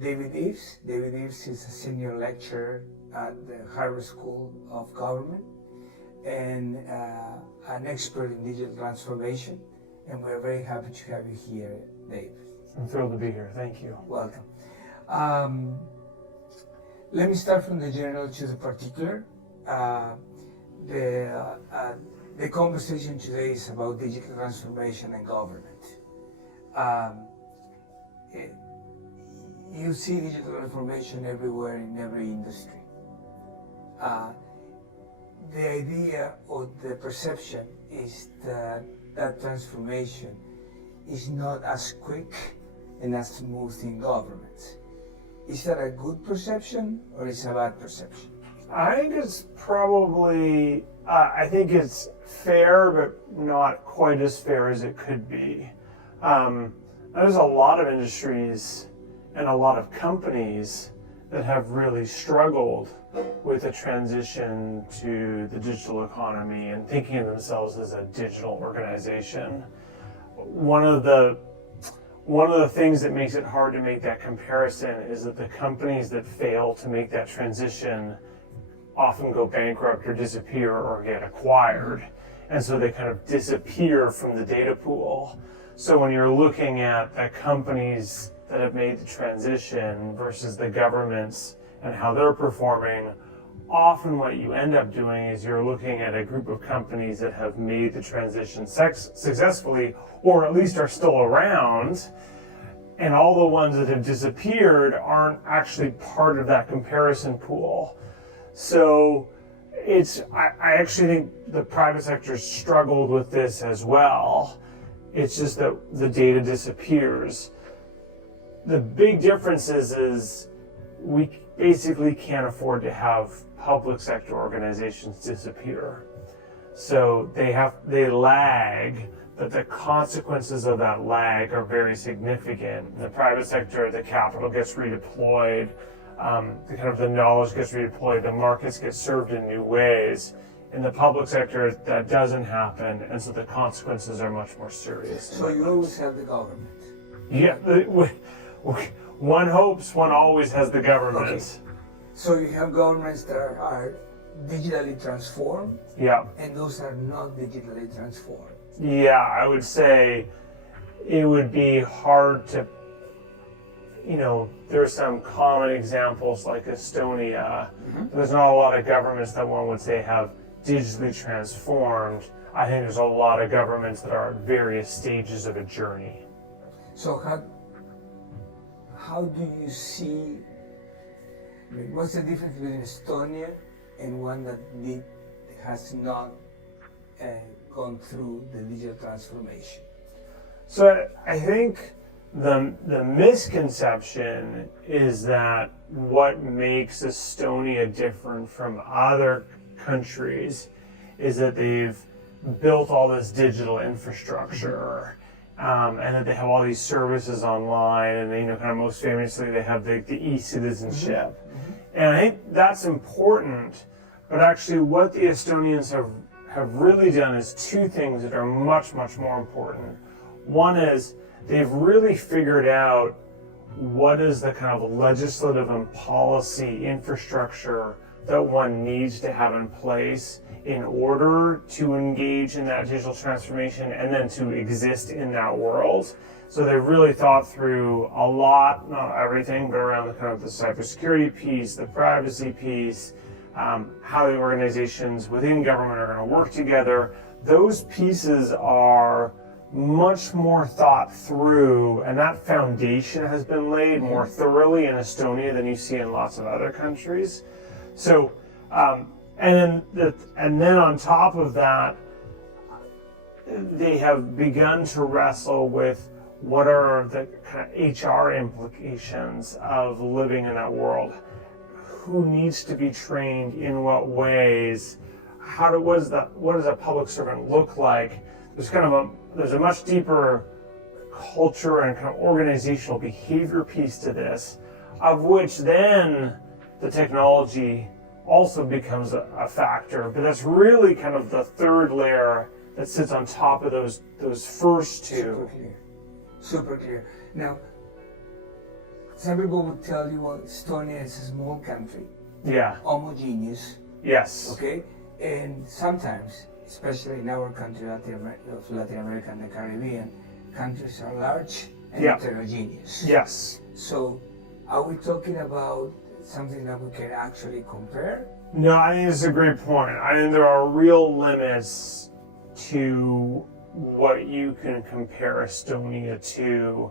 David Eves. David Eves is a senior lecturer at the Harvard School of Government and an expert in digital transformation. And we're very happy to have you here, Dave. I'm thrilled to be here. Thank you. Welcome. Let me start from the general to the particular. The conversation today is about digital transformation and government. You see digital transformation everywhere in every industry. The idea or the perception is that that transformation is not as quick and as smooth in government. Is that a good perception or is it a bad perception? I think it's probably, I think it's fair, but not quite as fair as it could be. There's a lot of industries and a lot of companies that have really struggled with a transition to the digital economy and thinking of themselves as a digital organization. One of the things that makes it hard to make that comparison is that the companies that fail to make that transition often go bankrupt or disappear or get acquired. And so they kind of disappear from the data pool. So when you're looking at the companies that have made the transition versus the governments and how they're performing, often what you end up doing is you're looking at a group of companies that have made the transition successfully, or at least are still around, and all the ones that have disappeared aren't actually part of that comparison pool. So I actually think the private sector struggled with this as well. It's just that the data disappears. The big difference is we basically can't afford to have public sector organizations disappear. So they lag, but the consequences of that lag are very significant. In the private sector, the capital gets redeployed, the knowledge gets redeployed, the markets get served in new ways. In the public sector, that doesn't happen, and so the consequences are much more serious. So you always have the government. Yeah, one hopes one always has the government. Okay. So you have governments that are digitally transformed, yeah, and those are not digitally transformed. Yeah, I would say it would be hard to, there are some common examples like Estonia. There's not a lot of governments that one would say have digitally transformed. I think there's a lot of governments that are at various stages of a journey. So how do you see, what's the difference between Estonia and one that has not gone through the digital transformation? So I think the misconception is that what makes Estonia different from other countries is that they've built all this digital infrastructure, and that they have all these services online, and they, kind of most famously, they have the e-citizenship. And I think that's important, but actually what the Estonians have really done is two things that are much, much more important. One is they've really figured out what is the kind of legislative and policy infrastructure that one needs to have in place in order to engage in that digital transformation and then to exist in that world. So they've really thought through a lot, not everything, but around the kind of the cybersecurity piece, the privacy piece, how the organizations within government are going to work together. Those pieces are much more thought through, and that foundation has been laid more thoroughly in Estonia than you see in lots of other countries. So, and then on top of that, they have begun to wrestle with what are the kind of HR implications of living in that world. Who needs to be trained in what ways? What does a public servant look like? There's a much deeper culture and kind of organizational behavior piece to this, of which then the technology also becomes a factor. But that's really kind of the third layer that sits on top of those first two. Super clear. Now, some people would tell you, well, Estonia is a small country, Yeah. homogeneous, Yes. okay? And sometimes, especially in our country, Latin America and the Caribbean, countries are large and Yeah. heterogeneous. Yes. So, are we talking about something that we can actually compare? No, I think it's a great point. I think there are real limits to what you can compare Estonia to,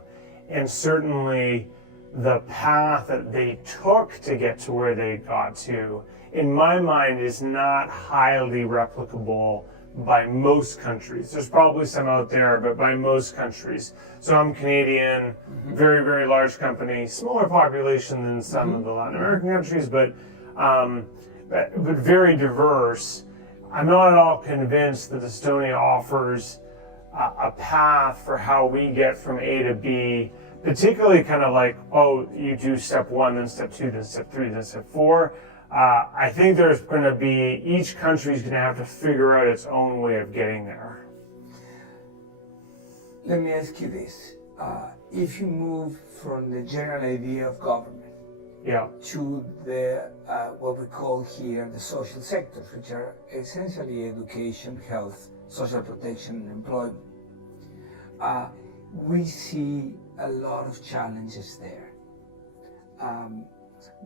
and certainly the path that they took to get to where they got to, in my mind, is not highly replicable by most countries. There's probably some out there, but by most countries. So I'm Canadian, very, very large company, smaller population than some of the Latin American countries, but very diverse. I'm not at all convinced that Estonia offers a path for how we get from A to B, particularly kind of like, oh, you do step 1, then step 2, then step 3, then step 4. I think there's going to be, each country's going to have to figure out its own way of getting there. Let me ask you this. If you move from the general idea of government Yeah. to the what we call here the social sectors, which are essentially education, health, social protection, and employment, we see a lot of challenges there.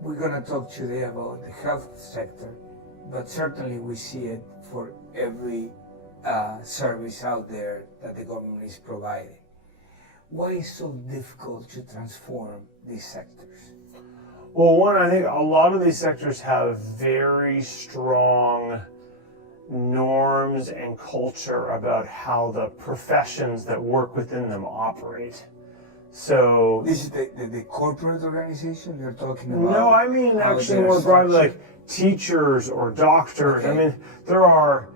We're going to talk today about the health sector, but certainly we see it for every service out there that the government is providing. Why is it so difficult to transform these sectors? Well, one, I think a lot of these sectors have very strong norms and culture about how the professions that work within them operate. So This is the corporate organization you're talking about? no, I mean how actually they're more broadly structured? like teachers or doctors. Okay. I mean there are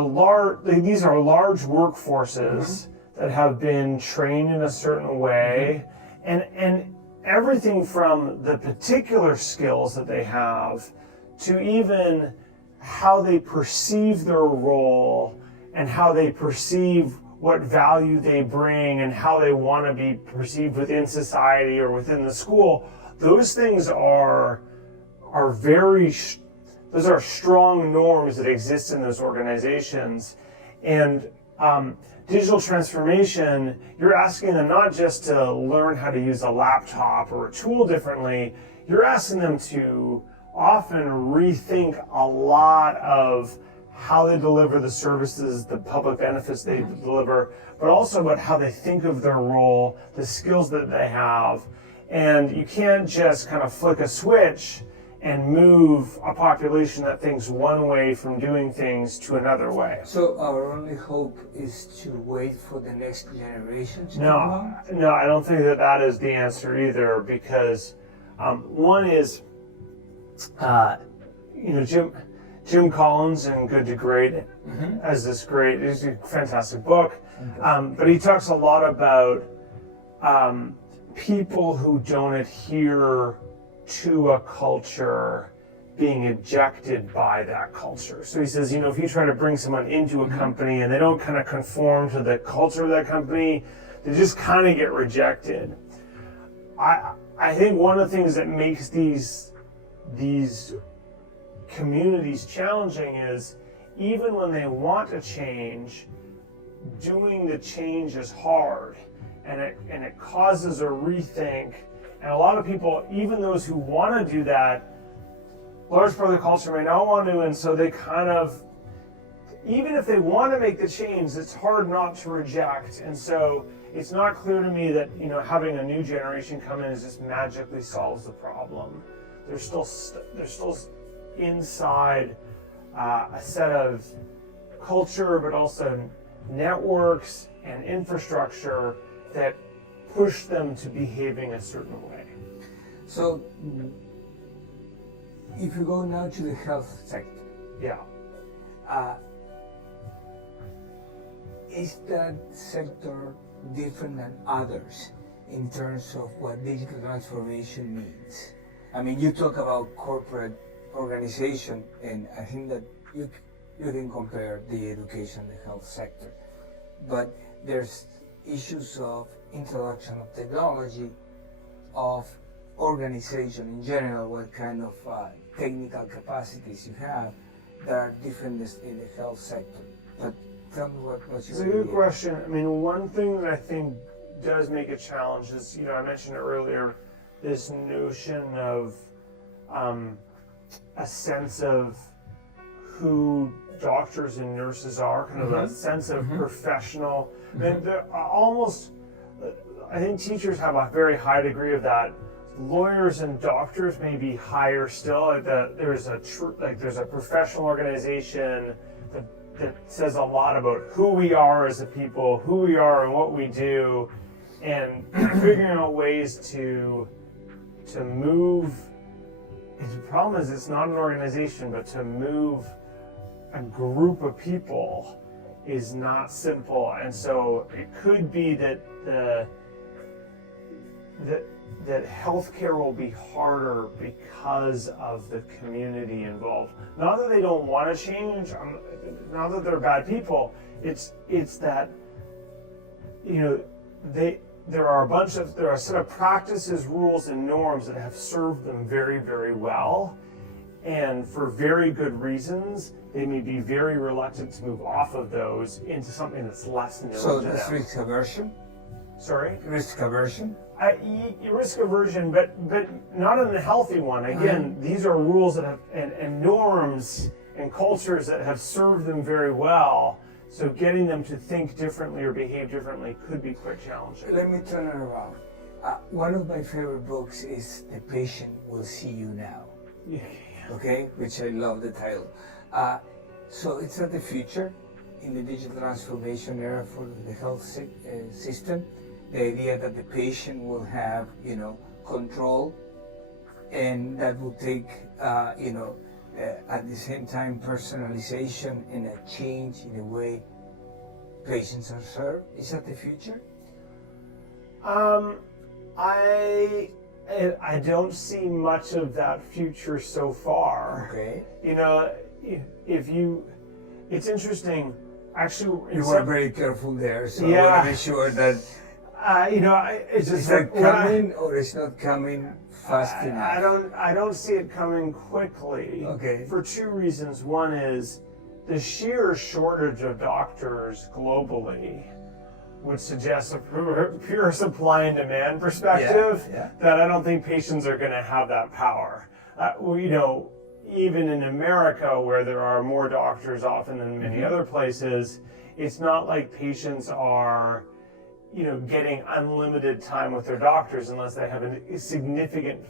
large, these are large workforces that have been trained in a certain way, and everything from the particular skills that they have to even how they perceive their role and how they perceive what value they bring and how they want to be perceived within society or within the school. Those things are those are strong norms that exist in those organizations. And digital transformation, you're asking them not just to learn how to use a laptop or a tool differently, you're asking them to often rethink a lot of how they deliver the services, the public benefits they deliver, but also about how they think of their role, the skills that they have. And you can't just kind of flick a switch and move a population that thinks one way from doing things to another way. So our only hope is to wait for the next generation to come along? No, I don't think that is the answer either, because one is, Jim Collins in Good to Great has this great, it's a fantastic book, but he talks a lot about people who don't adhere to a culture being ejected by that culture. So he says, if you try to bring someone into a company and they don't kind of conform to the culture of that company, they just kind of get rejected. I think one of the things that makes these communities challenging is even when they want to change, doing the change is hard, and it causes a rethink. And a lot of people, even those who want to do that, large part of the culture may not want to, and so they kind of, even if they want to make the change, it's hard not to reject. And so it's not clear to me that having a new generation come in just magically solves the problem. There's still inside a set of culture, but also networks and infrastructure that push them to behaving a certain way. So, if you go now to the health sector, Yeah. Is that sector different than others in terms of what digital transformation means? I mean, you talk about corporate organization, and I think that you can compare the education and the health sector, but there's issues of introduction of technology, of organization in general, what kind of technical capacities you have that are different in the health sector. But tell me what's your It's a good question. I mean, one thing that I think does make a challenge is, I mentioned earlier, this notion of a sense of who doctors and nurses are, kind of a sense of professional. And they're almost, I think teachers have a very high degree of that. Lawyers and doctors may be higher still. Like there's a professional organization that says a lot about who we are as a people, who we are and what we do, and figuring out ways to move. The problem is it's not an organization, but to move a group of people is not simple. And so it could be that that healthcare will be harder because of the community involved. Not that they don't want to change, not that they're bad people. It's that there are a set of practices, rules, and norms that have served them very, very well, and for very good reasons, they may be very reluctant to move off of those into something that's less known to them. So that's risk aversion? Sorry? Risk aversion? Risk aversion, but not in a healthy one. Again, these are rules that have and norms and cultures that have served them very well. So getting them to think differently or behave differently could be quite challenging. Let me turn it around. One of my favorite books is The Patient Will See You Now. Yeah. Okay, which I love the title. So it's at the future in the digital transformation era for the health system. The idea that the patient will have, control, and that will take, at the same time, personalization and a change in the way patients are served. Is that the future? I don't see much of that future so far. Okay. It's interesting. Actually, You were very careful there, so I Yeah. want to be sure that it's just is that coming or it's not coming fast enough. I don't see it coming quickly. Okay. For two reasons. One is the sheer shortage of doctors globally would suggest a pure supply and demand perspective that I don't think patients are going to have that power. Even in America, where there are more doctors often than many other places, it's not like patients are getting unlimited time with their doctors unless they have a significant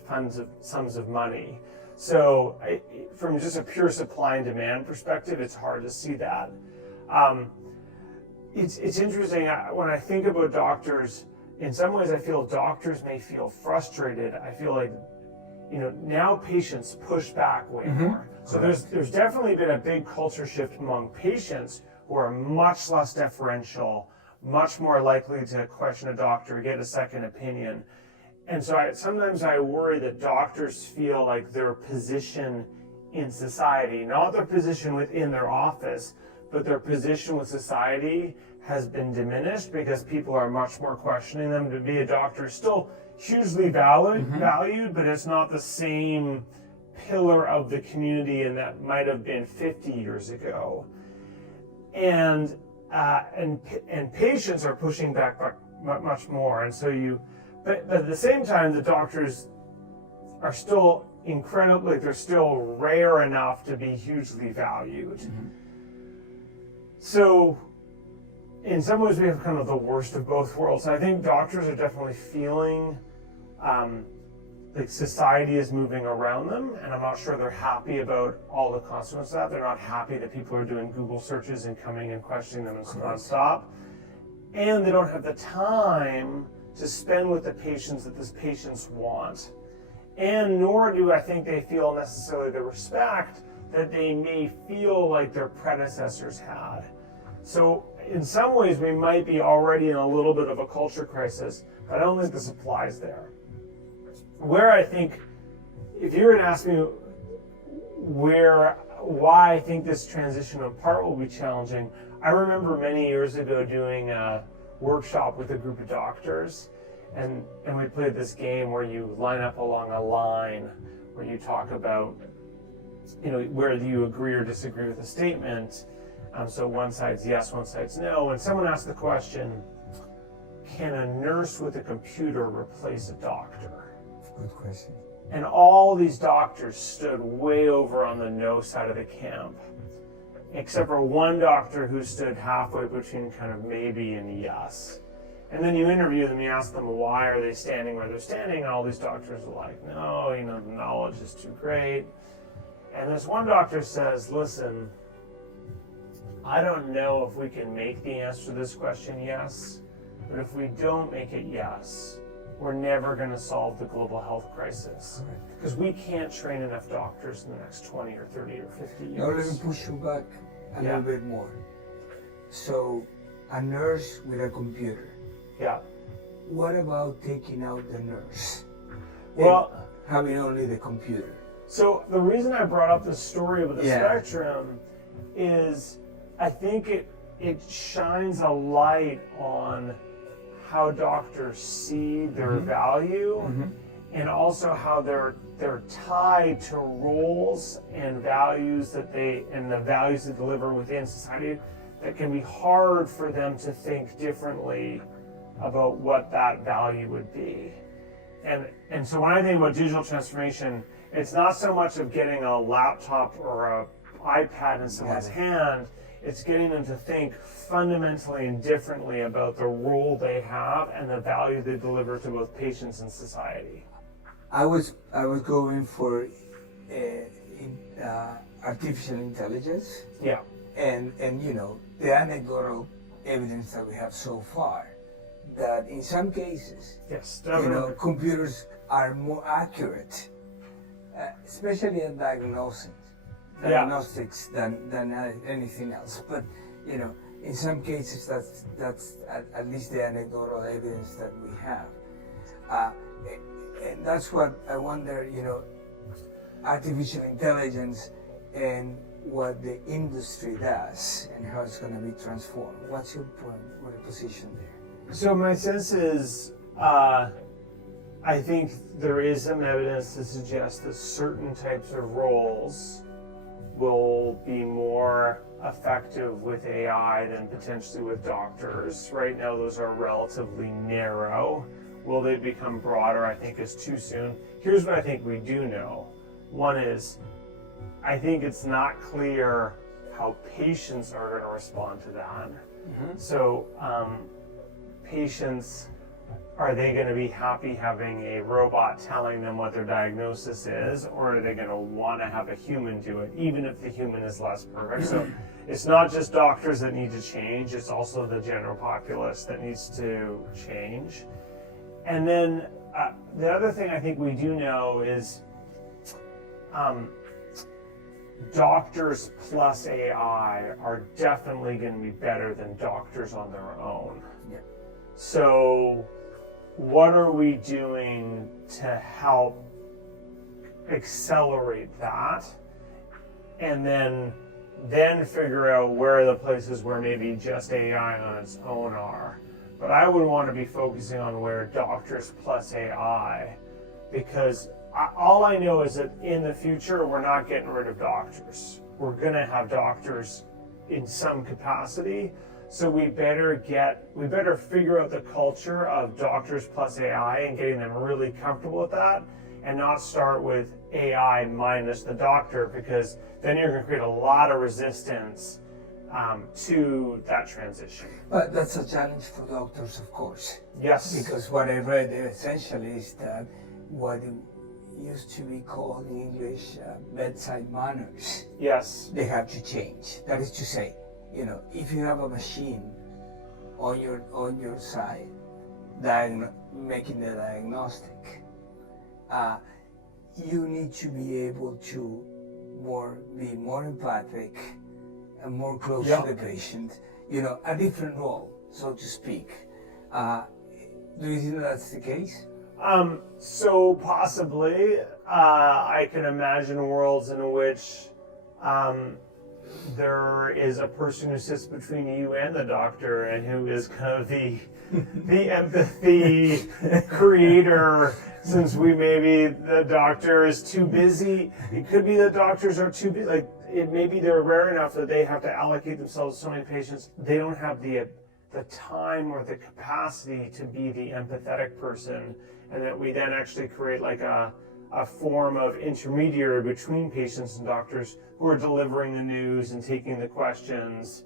sums of money. So from just a pure supply and demand perspective, it's hard to see that. It's interesting, when I think about doctors, in some ways I feel doctors may feel frustrated. I feel like, now patients push back way more. So there's definitely been a big culture shift among patients who are much less deferential, much more likely to question a doctor, get a second opinion. And so sometimes I worry that doctors feel like their position in society, not their position within their office, but their position with society has been diminished because people are much more questioning them. To be a doctor is still hugely valued, but it's not the same pillar of the community and that might have been 50 years ago. And patients are pushing back much more, and so but at the same time, the doctors are still incredibly, they're still rare enough to be hugely valued. So in some ways we have kind of the worst of both worlds. I think doctors are definitely feeling like society is moving around them, and I'm not sure they're happy about all the consequences of that. They're not happy that people are doing Google searches and coming and questioning them nonstop. And they don't have the time to spend with the patients that the patients want. And nor do I think they feel necessarily the respect that they may feel like their predecessors had. So in some ways we might be already in a little bit of a culture crisis, but I don't think the supply's there. Where I think, if you were to ask me why I think this transition in part will be challenging, I remember many years ago doing a workshop with a group of doctors, and we played this game where you line up along a line where you talk about, whether you agree or disagree with a statement. So one side's yes, one side's no. And someone asked the question, can a nurse with a computer replace a doctor? Good question. And all these doctors stood way over on the no side of the camp, except for one doctor who stood halfway between kind of maybe and yes. And then you interview them, you ask them why are they standing where they're standing, and all these doctors are like, no, the knowledge is too great. And this one doctor says, listen, I don't know if we can make the answer to this question yes, but if we don't make it yes, we're never going to solve the global health crisis. Because we can't train enough doctors in the next 20 or 30 or 50 years. Now let me push you back a little bit more. So, a nurse with a computer. Yeah. What about taking out the nurse? Well, having only the computer. So the reason I brought up the story of the spectrum is I think it shines a light on how doctors see their value, and also how they're tied to roles and values and the values they deliver within society that can be hard for them to think differently about what that value would be. And so when I think about digital transformation, it's not so much of getting a laptop or an iPad in someone's hand, it's getting them to think fundamentally and differently about the role they have and the value they deliver to both patients and society. I was going for artificial intelligence. Yeah. And the anecdotal evidence that we have so far, that in some cases, yes, computers are more accurate, especially in diagnostics than anything else. But in some cases, that's at least the anecdotal evidence that we have, and that's what I wonder. Artificial intelligence and what the industry does and how it's going to be transformed. What's your point or your position there? So my sense is, I think there is some evidence to suggest that certain types of roles will be more effective with AI than potentially with doctors. Right now, those are relatively narrow. Will they become broader? I think is too soon. Here's what I think we do know. One is, I think it's not clear how patients are going to respond to that. So, patients, are they going to be happy having a robot telling them what their diagnosis is, or are they going to want to have a human do it, even if the human is less perfect? So it's not just doctors that need to change, it's also the general populace that needs to change. And then the other thing I think we do know is doctors plus AI are definitely going to be better than doctors on their own. Yeah. So what are we doing to help accelerate that? And then figure out where are the places where maybe just AI on its own are. But I would want to be focusing on where doctors plus AI, because all I know is that in the future, we're not getting rid of doctors. We're going to have doctors in some capacity. So we better figure out the culture of doctors plus AI and getting them really comfortable with that, and not start with AI minus the doctor, because then you're going to create a lot of resistance to that transition. But that's a challenge for doctors, of course. Yes. Because what I read essentially is that what used to be called in English bedside manners. Yes. They have to change. That is to say, if you have a machine on your side making the diagnostic, you need to be able to be more empathic and more close to the patient. A different role, so to speak. Do you think that's the case? So possibly, I can imagine worlds in which there is a person who sits between you and the doctor and who is kind of the empathy creator, since maybe the doctor is too busy. It could be that doctors are too busy. Like, it maybe they're rare enough that they have to allocate themselves to so many patients. They don't have the time or the capacity to be the empathetic person, and that we then actually create like a form of intermediary between patients and doctors who are delivering the news and taking the questions.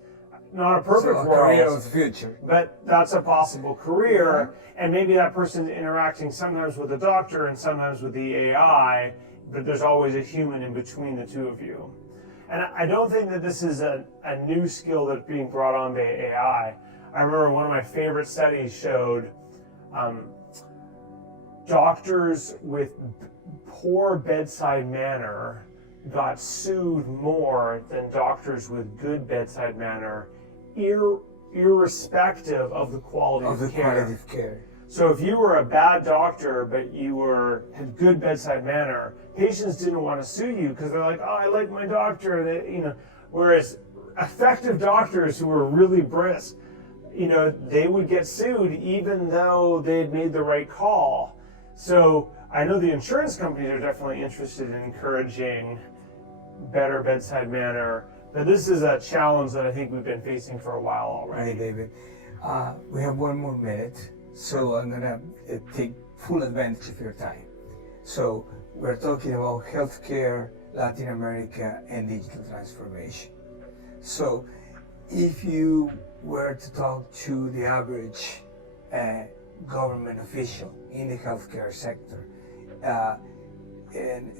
Not a perfect So a world, career of the future. but that's a possible career. And maybe that person's interacting sometimes with the doctor and sometimes with the AI, but there's always a human in between the two of you. And I don't think that this is a new skill that's being brought on by AI. I remember one of my favorite studies showed doctors with poor bedside manner got sued more than doctors with good bedside manner, irrespective of the quality of care. So if you were a bad doctor but you had good bedside manner, patients didn't want to sue you because they're like, oh, I like my doctor. Whereas effective doctors who were really brisk, they would get sued even though they had made the right call. So I know the insurance companies are definitely interested in encouraging better bedside manner, but this is a challenge that I think we've been facing for a while already. Right, David. We have 1 more minute, so I'm gonna take full advantage of your time. So we're talking about healthcare, Latin America, and digital transformation. So if you were to talk to the average government official in the healthcare sector, and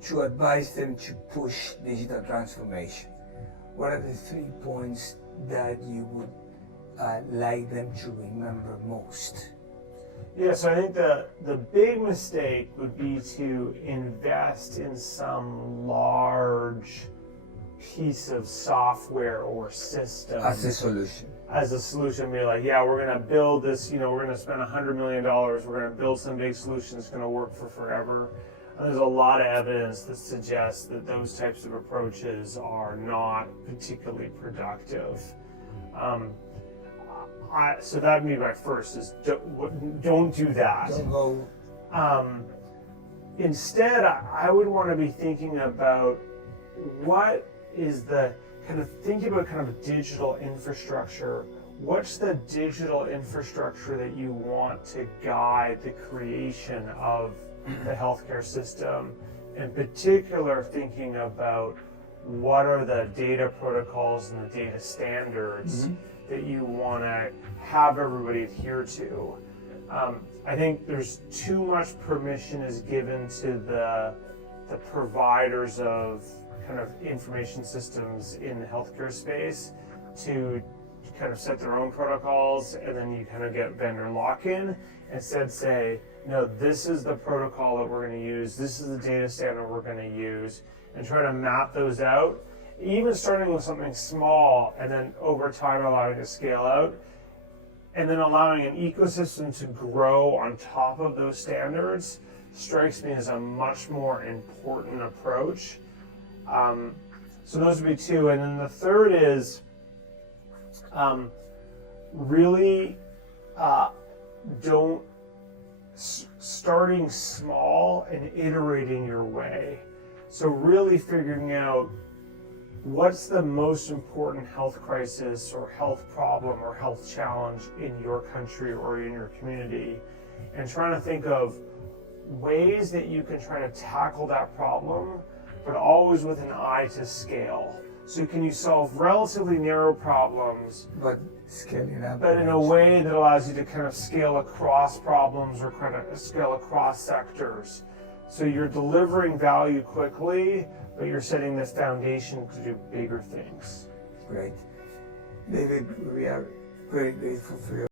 to advise them to push digital transformation, what are the 3 points that you would like them to remember most? Yeah, so I think the big mistake would be to invest in some large piece of software or system As a solution. Be like, yeah, we're going to build this, we're going to spend $100 million, we're going to build some big solution that's going to work for forever. And there's a lot of evidence that suggests that those types of approaches are not particularly productive. So that would be my first, is don't do that. Don't go. Instead, I would want to be thinking about thinking about kind of digital infrastructure. What's the digital infrastructure that you want to guide the creation of the healthcare system? In particular, thinking about what are the data protocols and the data standards that you want to have everybody adhere to. I think there's too much permission is given to the providers of kind of information systems in the healthcare space to kind of set their own protocols, and then you kind of get vendor lock-in. Instead say, no, this is the protocol that we're going to use, this is the data standard we're going to use, and try to map those out, even starting with something small and then over time allowing it to scale out, and then allowing an ecosystem to grow on top of those standards strikes me as a much more important approach. So those would be 2. And then the third is really starting small and iterating your way. So really figuring out what's the most important health crisis or health problem or health challenge in your country or in your community, and trying to think of ways that you can try to tackle that problem, but always with an eye to scale. So can you solve relatively narrow problems, but scaling up, but in a way that allows you to kind of scale across problems or kind of scale across sectors. So you're delivering value quickly, but you're setting this foundation to do bigger things. Great. David, we are very grateful for your